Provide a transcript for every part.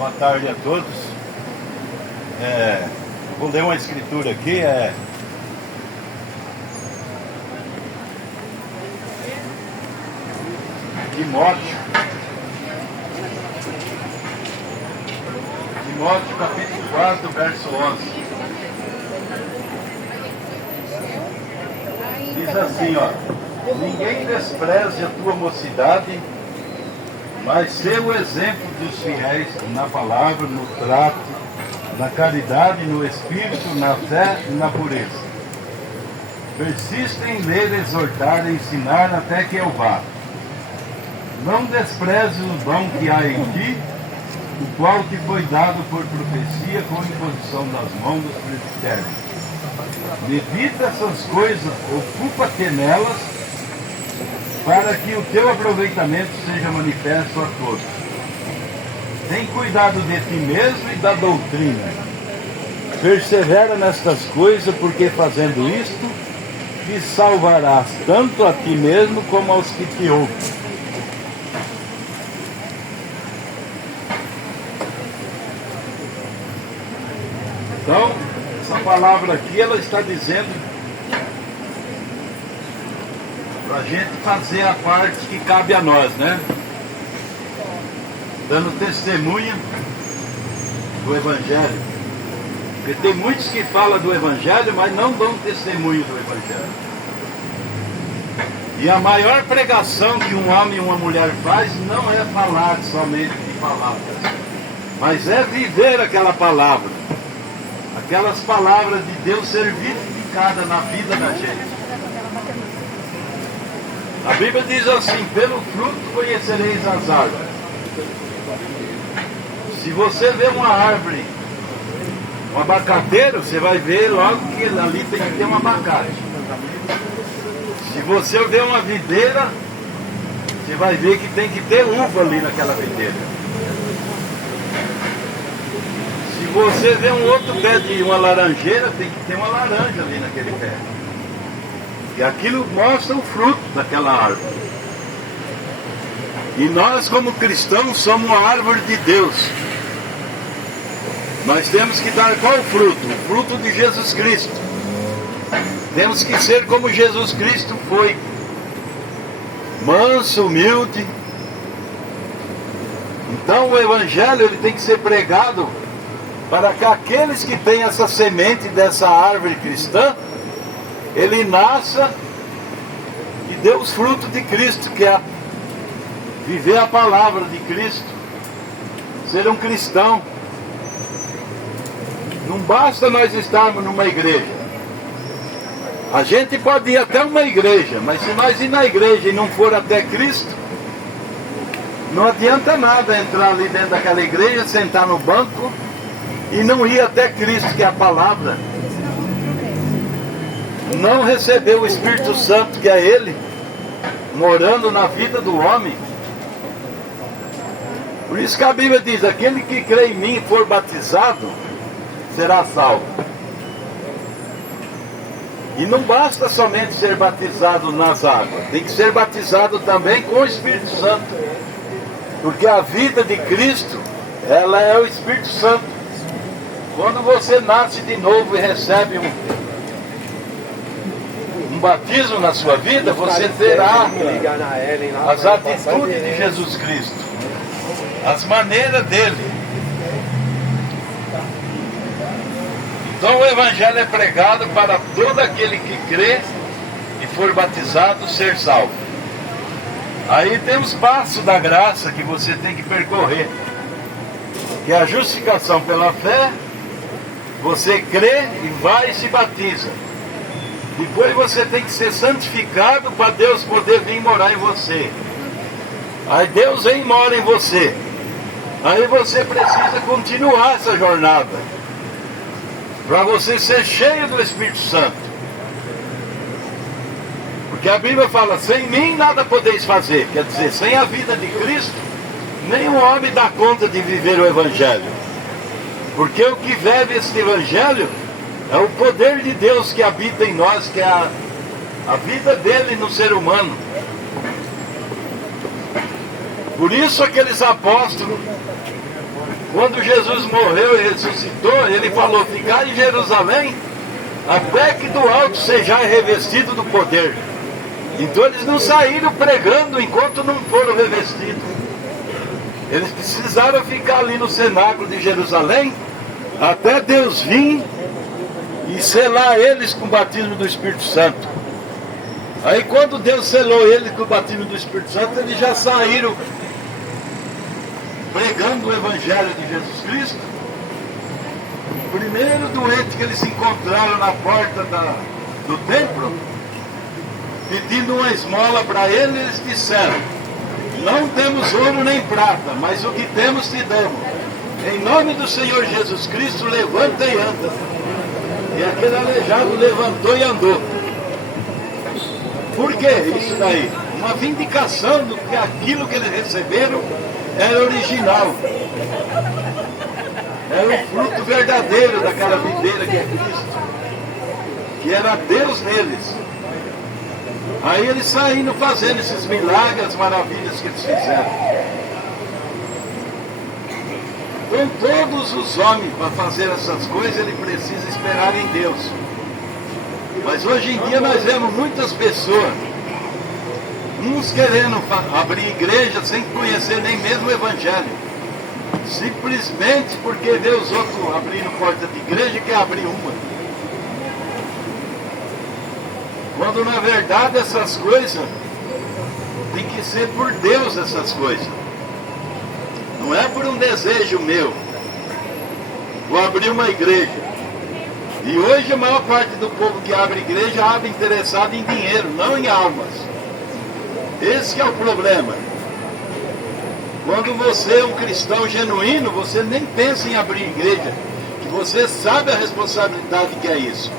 Boa tarde a todos. Vou ler uma escritura aqui. Timóteo, capítulo 4, verso 11. Diz assim, ninguém despreze a tua mocidade, mas ser o exemplo dos fiéis na palavra, no trato, na caridade, no espírito, na fé e na pureza. Persista em ler, exortar, ensinar até que eu vá. Não despreze o dom que há em ti, o qual te foi dado por profecia com imposição das mãos dos presbíteros. Medita essas coisas, ocupa-te nelas, para que o teu aproveitamento seja manifesto a todos. Tem cuidado de ti mesmo e da doutrina. Persevera nestas coisas, porque fazendo isto, te salvarás tanto a ti mesmo como aos que te ouvem. Então, essa palavra aqui, ela está dizendo para a gente fazer a parte que cabe a nós, né? Dando testemunha do Evangelho. Porque tem muitos que falam do Evangelho, mas não dão testemunho do Evangelho. E a maior pregação que um homem e uma mulher faz não é falar somente de palavras, mas é viver aquela palavra. Aquelas palavras de Deus ser vivificada na vida da gente. A Bíblia diz assim: pelo fruto conhecereis as árvores. Se você vê uma árvore, um abacateiro, você vai ver logo que ali tem que ter um abacate. Se você vê uma videira, você vai ver que tem que ter uva ali naquela videira. Se você vê um outro pé de uma laranjeira, tem que ter uma laranja ali naquele pé. E aquilo mostra o fruto daquela árvore. E nós, como cristãos, somos uma árvore de Deus. Nós temos que dar qual fruto? O fruto de Jesus Cristo. Temos que ser como Jesus Cristo foi. Manso, humilde. Então o Evangelho ele tem que ser pregado para que aqueles que têm essa semente dessa árvore cristã, ele nasça e dê os frutos de Cristo, que é viver a palavra de Cristo, ser um cristão. Não basta nós estarmos numa igreja. A gente pode ir até uma igreja, mas se nós ir na igreja e não for até Cristo, não adianta nada entrar ali dentro daquela igreja, sentar no banco e não ir até Cristo, que é a palavra. Não receber o Espírito Santo, que é Ele, morando na vida do homem. Por isso que a Bíblia diz: aquele que crê em mim e for batizado, será salvo. E não basta somente ser batizado nas águas, tem que ser batizado também com o Espírito Santo. Porque a vida de Cristo, ela é o Espírito Santo. Quando você nasce de novo e recebe um batismo na sua vida, você terá as atitudes de Jesus Cristo, as maneiras dele. Então o Evangelho é pregado para todo aquele que crê e for batizado ser salvo. Aí tem os passos da graça que você tem que percorrer, que é a justificação pela fé. Você crê e vai e se batiza. Depois você tem que ser santificado para Deus poder vir morar em você. Aí Deus vem e mora em você. Aí você precisa continuar essa jornada, para você ser cheio do Espírito Santo. Porque a Bíblia fala: sem mim nada podeis fazer. Quer dizer, sem a vida de Cristo, nenhum homem dá conta de viver o Evangelho. Porque o que vive este Evangelho é o poder de Deus que habita em nós, que é a vida dele no ser humano. Por isso aqueles apóstolos, quando Jesus morreu e ressuscitou, ele falou: ficar em Jerusalém até que do alto sejais revestido do poder. Então eles não saíram pregando enquanto não foram revestidos. Eles precisaram ficar ali no cenáculo de Jerusalém até Deus vir e selar eles com o batismo do Espírito Santo. Aí quando Deus selou eles com o batismo do Espírito Santo, eles já saíram pregando o Evangelho de Jesus Cristo. O primeiro doente que eles encontraram na porta do templo, pedindo uma esmola para ele, eles disseram: não temos ouro nem prata, mas o que temos te damos. Em nome do Senhor Jesus Cristo, levanta e anda. E aquele aleijado levantou e andou. Por que isso daí? Uma vindicação do que aquilo que eles receberam era original. Era o fruto verdadeiro daquela videira que é Cristo, que era Deus neles. Aí eles saíram fazendo esses milagres, as maravilhas que eles fizeram. Então todos os homens, para fazer essas coisas, ele precisa esperar em Deus. Mas hoje em dia nós vemos muitas pessoas, uns querendo abrir igreja sem conhecer nem mesmo o Evangelho. Simplesmente porque vê os outros abrindo porta de igreja e quer abrir uma. Quando na verdade essas coisas tem que ser por Deus, essas coisas. Não é por um desejo meu. Vou abrir uma igreja. E hoje a maior parte do povo que abre igreja abre interessado em dinheiro, não em almas. Esse que é o problema. Quando você é um cristão genuíno, você nem pensa em abrir igreja, que você sabe a responsabilidade que é isso.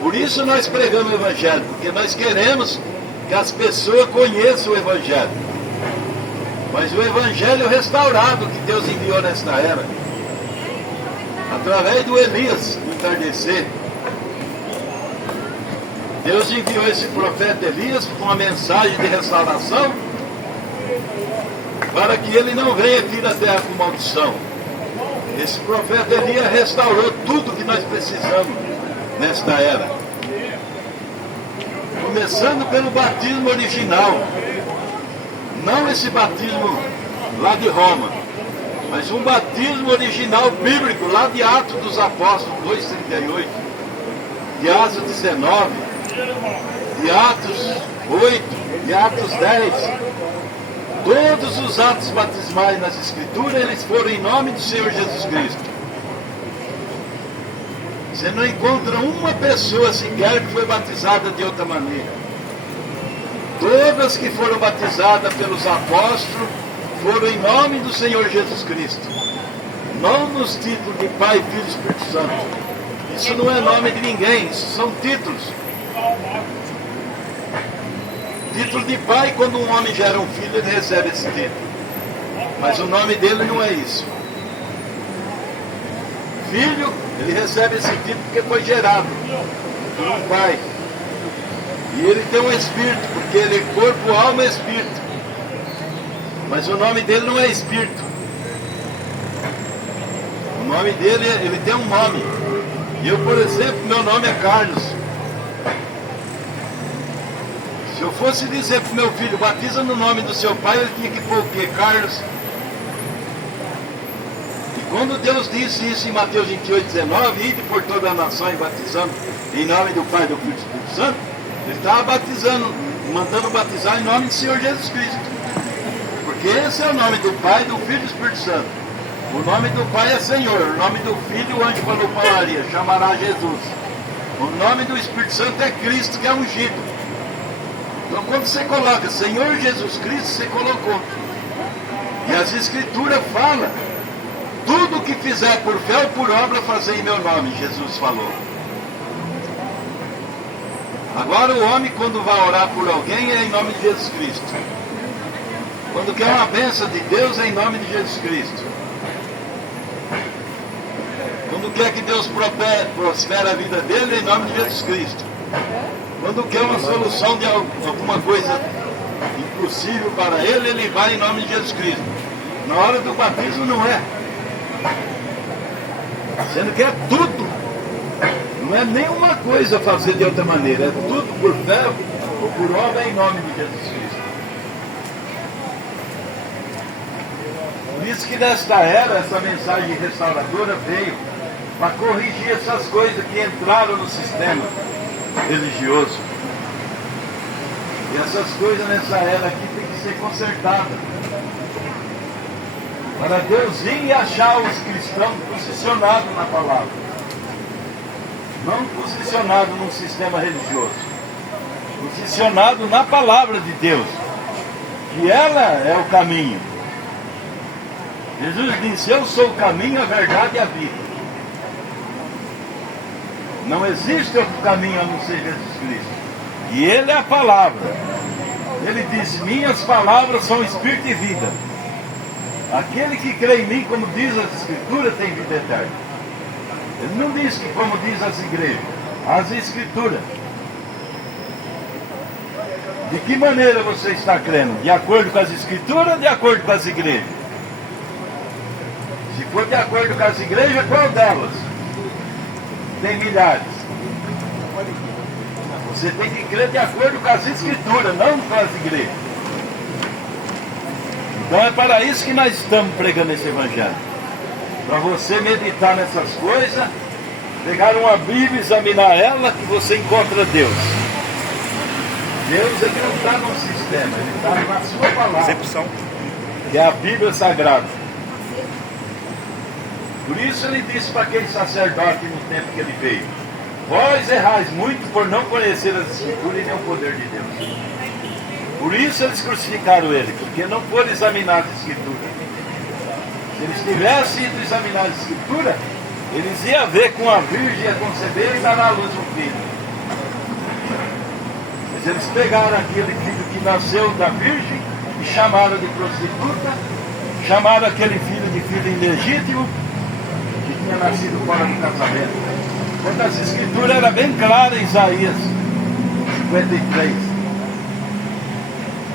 Por isso nós pregamos o Evangelho, porque nós queremos que as pessoas conheçam o Evangelho. Mas o Evangelho restaurado que Deus enviou nesta era, através do Elias, no entardecer, Deus enviou esse profeta Elias com uma mensagem de restauração, para que ele não venha aqui na terra com maldição. Esse profeta Elias restaurou tudo que nós precisamos nesta era. Começando pelo batismo original. Não esse batismo lá de Roma, mas um batismo original bíblico, lá de Atos dos Apóstolos 2,38, de Atos 19, de Atos 8, de Atos 10. Todos os atos batismais nas Escrituras, eles foram em nome do Senhor Jesus Cristo. Você não encontra uma pessoa sequer que foi batizada de outra maneira. Todas que foram batizadas pelos apóstolos foram em nome do Senhor Jesus Cristo. Não nos títulos de Pai, Filho e Espírito Santo. Isso não é nome de ninguém, isso são títulos. Título de pai, quando um homem gera um filho, ele recebe esse título. Mas o nome dele não é isso. Filho, ele recebe esse título porque foi gerado por um pai. E ele tem um espírito, porque ele é corpo, alma e espírito. Mas o nome dele não é espírito. O nome dele, ele tem um nome. Eu, por exemplo, meu nome é Carlos. Se eu fosse dizer para o meu filho, batiza no nome do seu pai, ele tinha que pôr o quê? Carlos. E quando Deus disse isso em Mateus 28,19, ide por toda a nação e batizando em nome do Pai, do Filho e do Espírito Santo, ele estava batizando, mandando batizar em nome do Senhor Jesus Cristo. Porque esse é o nome do Pai, do Filho e do Espírito Santo. O nome do Pai é Senhor, o nome do Filho, o anjo falou para Maria, chamará Jesus. O nome do Espírito Santo é Cristo, que é ungido. Então quando você coloca Senhor Jesus Cristo, você colocou. E as Escrituras falam, tudo que fizer por fé ou por obra, fazer em meu nome, Jesus falou. Agora o homem, quando vai orar por alguém, é em nome de Jesus Cristo. Quando quer uma bênção de Deus, é em nome de Jesus Cristo. Quando quer que Deus prospere a vida dele, é em nome de Jesus Cristo. Quando quer uma solução de alguma coisa possível para ele vai em nome de Jesus Cristo. Na hora do batismo não é. Sendo que é tudo. Não é nenhuma coisa fazer de outra maneira. É tudo por fé ou por obra em nome de Jesus Cristo. Por isso que nesta era, essa mensagem restauradora veio para corrigir essas coisas que entraram no sistema religioso. E essas coisas nessa era aqui tem que ser consertadas. Para Deus vir e achar os cristãos posicionados na palavra. Não posicionados num sistema religioso. Posicionados na palavra de Deus. Que ela é o caminho. Jesus disse, eu sou o caminho, a verdade e a vida. Não existe outro caminho a não ser Jesus Cristo. E Ele é a palavra. Ele disse, minhas palavras são espírito e vida. Aquele que crê em mim, como diz as Escrituras, tem vida eterna. Ele não diz que como diz as igrejas, as Escrituras. De que maneira você está crendo? De acordo com as Escrituras ou de acordo com as igrejas? Se for de acordo com as igrejas, qual delas? Tem milhares. Você tem que crer de acordo com as Escrituras, não com as igrejas. Então é para isso que nós estamos pregando esse Evangelho. Para você meditar nessas coisas, pegar uma Bíblia, examinar ela, que você encontra Deus. Deus ele não está no sistema, ele está na sua palavra. Que é a Bíblia Sagrada. Por isso ele disse para aquele sacerdote no tempo que ele veio: vós errais muito por não conhecer as Escrituras e nem o poder de Deus. Por isso eles crucificaram ele, porque não foram examinar as Escrituras. Se eles tivessem ido examinar as Escrituras, eles iam ver com a Virgem a conceber e dar à luz um filho. Mas eles pegaram aquele filho que nasceu da Virgem e chamaram de prostituta, chamaram aquele filho de filho ilegítimo, que tinha nascido fora do casamento. Quando as Escrituras eram bem claras em Isaías 53.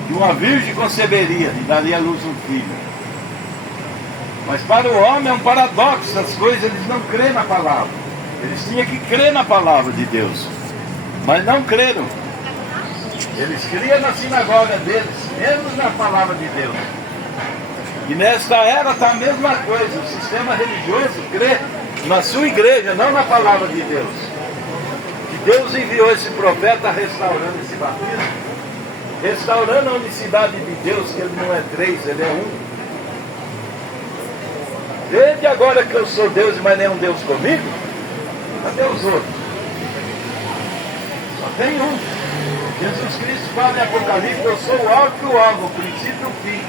Que uma virgem conceberia e daria à luz um filho. Mas para o homem é um paradoxo, essas coisas, eles não creem na palavra. Eles tinham que crer na palavra de Deus, mas não creram. Eles criam na sinagoga deles, menos na palavra de Deus. E nesta era está a mesma coisa. O sistema religioso crê na sua igreja, não na palavra de Deus. E Deus enviou esse profeta restaurando esse batismo, restaurando a unicidade de Deus, que ele não é três, ele é um. Desde agora que eu sou Deus, mas nem um Deus comigo, cadê os outros? Só tem um. Jesus Cristo fala em Apocalipse: eu sou o alfa e o ômega, o princípio e o fim.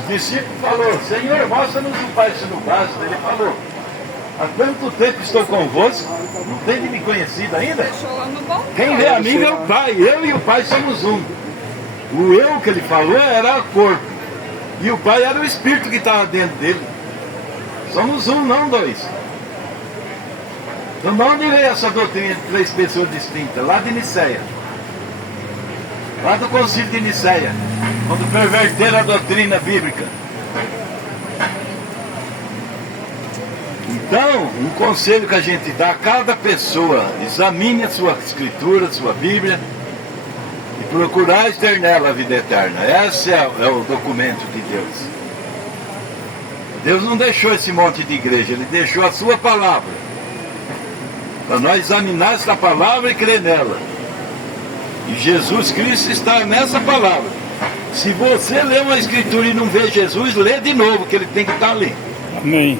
Os discípulos falaram: Senhor, mostra-nos o Pai, se não basta. Ele falou: há quanto tempo estou convosco? Não tem de me conhecido ainda? Quem vê a mim é o Pai. Eu e o Pai somos um. O eu que ele falou era o corpo. E o Pai era o Espírito que estava dentro dele. Somos um, não dois. Então de onde veio essa doutrina de três pessoas distintas? Lá de Niceia. Lá do concílio de Niceia. Quando perverteram a doutrina bíblica. Então, um conselho que a gente dá a cada pessoa: examine a sua escritura, a sua Bíblia, e procurar ter nela a vida eterna. Esse é o documento de Deus. Deus não deixou esse monte de igreja, Ele deixou a sua palavra, para nós examinar essa palavra e crer nela. E Jesus Cristo está nessa palavra. Se você lê uma escritura e não vê Jesus, lê de novo, que ele tem que estar ali. Amém.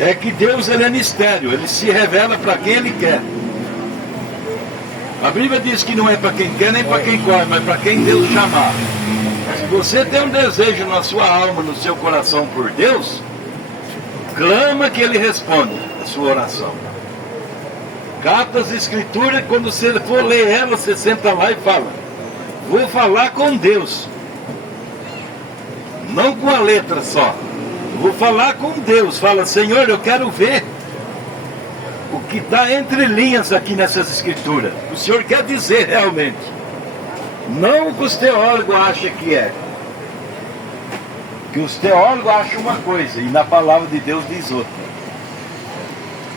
É que Deus ele é mistério, ele se revela para quem ele quer. A Bíblia diz que não é para quem quer nem para quem corre, mas para quem Deus chamar. Se você tem um desejo na sua alma, no seu coração por Deus, clama que ele responde a sua oração. Cata as escrituras, quando você for ler ela, você senta lá e fala: vou falar com Deus. Não com a letra só. Vou falar com Deus. Fala: Senhor, eu quero ver o que está entre linhas aqui nessas escrituras. O Senhor quer dizer realmente. Não o que os teólogos acham que é. Que os teólogos acham uma coisa e na palavra de Deus diz outra.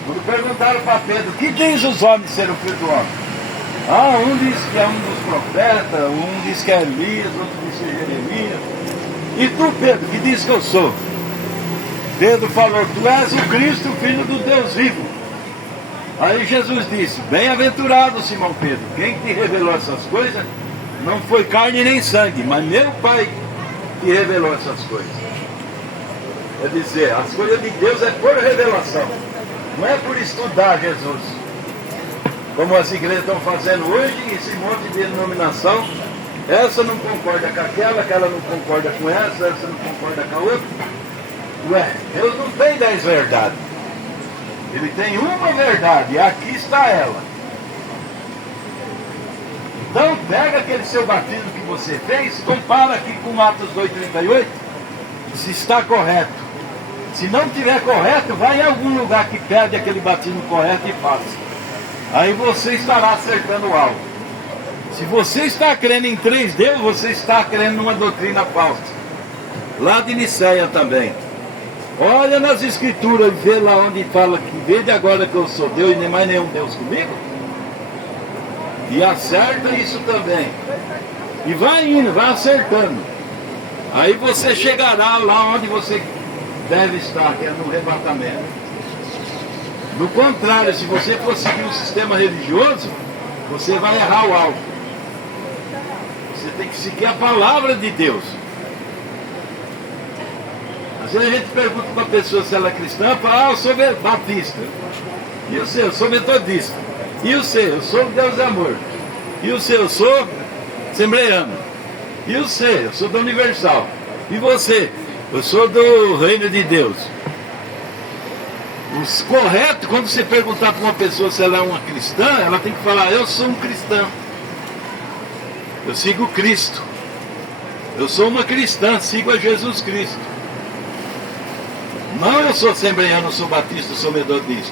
Quando perguntaram para Pedro, o que diz os homens ser o filho do homem? Ah, um diz que é um dos profetas, um diz que é Elias, outro diz que é Jeremias. E tu, Pedro, que diz que eu sou? Pedro falou, tu és o Cristo, o Filho do Deus vivo. Aí Jesus disse, bem-aventurado Simão Pedro, quem te revelou essas coisas não foi carne nem sangue, mas meu Pai que revelou essas coisas. Quer dizer, as coisas de Deus é por revelação, não é por estudar Jesus. Como as igrejas estão fazendo hoje, esse monte de denominação, essa não concorda com aquela não concorda com essa não concorda com a outra. Ué, Deus não tem 10 verdades. Ele tem uma verdade, e aqui está ela. Então pega aquele seu batismo que você fez, compara aqui com Atos 2,38, se está correto. Se não estiver correto, vai em algum lugar que pede aquele batismo correto e faça. Aí você estará acertando o alvo. Se você está crendo em 3 deuses, você está crendo numa doutrina falsa. Lá de Nicéia também. Olha nas escrituras e vê lá onde fala que desde agora que eu sou Deus e nem mais nenhum Deus comigo. E acerta isso também. E vai indo, vai acertando. Aí você chegará lá onde você deve estar, que é no arrebatamento. Do contrário, se você for seguir um sistema religioso, você vai errar o alvo. Você tem que seguir a palavra de Deus. Às vezes a gente pergunta para a pessoa se ela é cristã, fala, eu sou batista. E o seu, eu sou metodista. E o seu, eu sou Deus é amor. E o seu, eu sou assembleiano. E o seu, eu sou da Universal. E você, eu sou do Reino de Deus. O correto, quando você perguntar para uma pessoa se ela é uma cristã, ela tem que falar, eu sou um cristão. Eu sigo Cristo. Eu sou uma cristã, sigo a Jesus Cristo. Não, eu sou assembleiano, eu sou batista, eu sou metodista.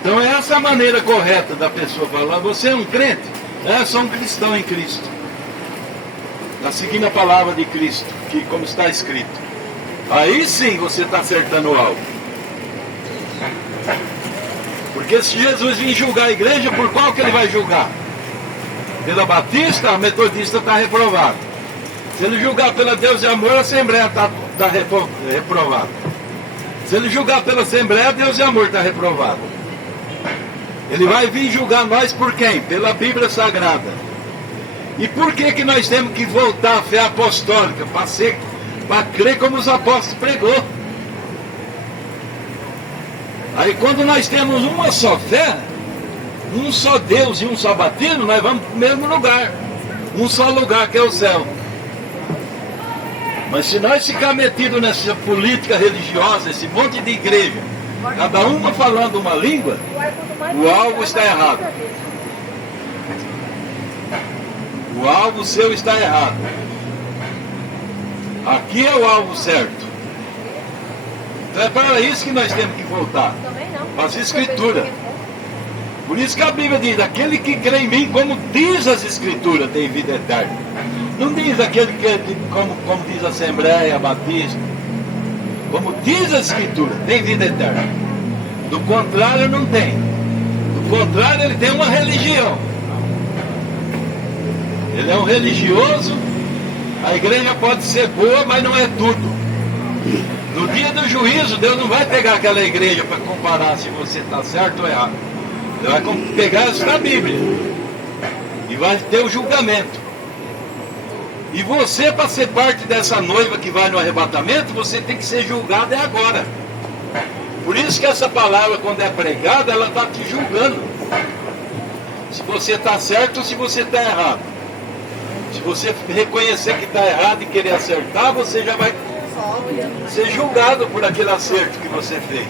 Então essa é a maneira correta da pessoa falar, você é um crente? É, eu sou um cristão em Cristo. Está seguindo a palavra de Cristo, que como está escrito. Aí sim você está acertando o alvo. Porque se Jesus vir julgar a igreja, por qual que ele vai julgar? Pela batista, a metodista está reprovada. Se ele julgar pela Deus e Amor, a Assembleia está reprovada. Se ele julgar pela Assembleia, Deus e Amor está reprovado. Ele vai vir julgar nós por quem? Pela Bíblia Sagrada. E por que que nós temos que voltar à fé apostólica? Para crer como os apóstolos pregou. Aí quando nós temos uma só fé, um só Deus e um só batismo, nós vamos para o mesmo lugar. Um só lugar que é o céu. Mas se nós ficar metidos nessa política religiosa, esse monte de igreja, cada uma falando uma língua, o alvo está errado. O alvo seu está errado. Aqui é o alvo certo. Então é para isso que nós temos que voltar. Para as escrituras. Por isso que a Bíblia diz, aquele que crê em mim, como diz as escrituras, tem vida eterna. Não diz aquele que, como diz a Assembleia Batista. Como diz a escritura, tem vida eterna. Do contrário, não tem. Do contrário, ele tem uma religião. Ele é um religioso. A igreja pode ser boa, mas não é tudo. No dia do juízo, Deus não vai pegar aquela igreja para comparar se você está certo ou errado. Ele vai pegar isso na Bíblia. E vai ter o julgamento. E você, para ser parte dessa noiva que vai no arrebatamento, você tem que ser julgado agora. Por isso que essa palavra, quando é pregada, ela está te julgando. Se você está certo ou se você está errado. Se você reconhecer que está errado e querer acertar, você já vai ser julgado por aquele acerto que você fez.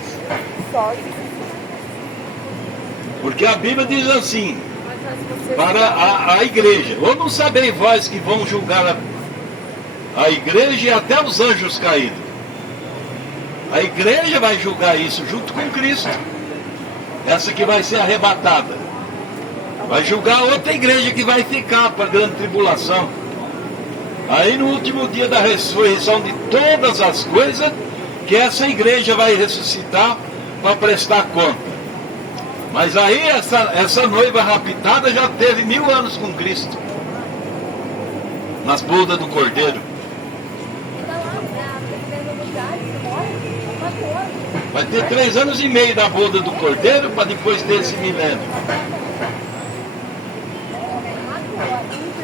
Porque a Bíblia diz assim, para a igreja, ou não sabeis vós que vão julgar a igreja e até os anjos caídos. A igreja vai julgar isso junto com Cristo. Essa que vai ser arrebatada. Vai julgar outra igreja que vai ficar para a grande tribulação. Aí no último dia da ressurreição de todas as coisas, que essa igreja vai ressuscitar para prestar conta. Mas aí essa noiva raptada já teve 1000 anos com Cristo. Nas bodas do Cordeiro. Vai ter 3 anos e meio da boda do Cordeiro para depois ter esse milênio.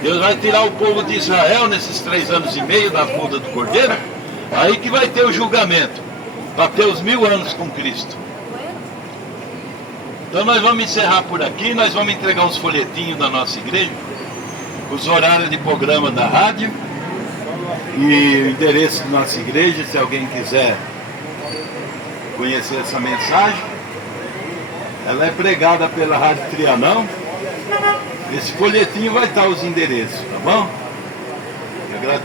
Deus vai tirar o povo de Israel nesses 3 anos e meio da boda do Cordeiro. Aí que vai ter o julgamento. Para ter os 1000 anos com Cristo. Então nós vamos encerrar por aqui. Nós vamos entregar uns folhetinhos da nossa igreja. Os horários de programa da rádio. E o endereço da nossa igreja, se alguém quiser conhecer essa mensagem. Ela é pregada pela Rádio Trianão. Esse folhetinho vai estar os endereços, tá bom? Eu agradeço.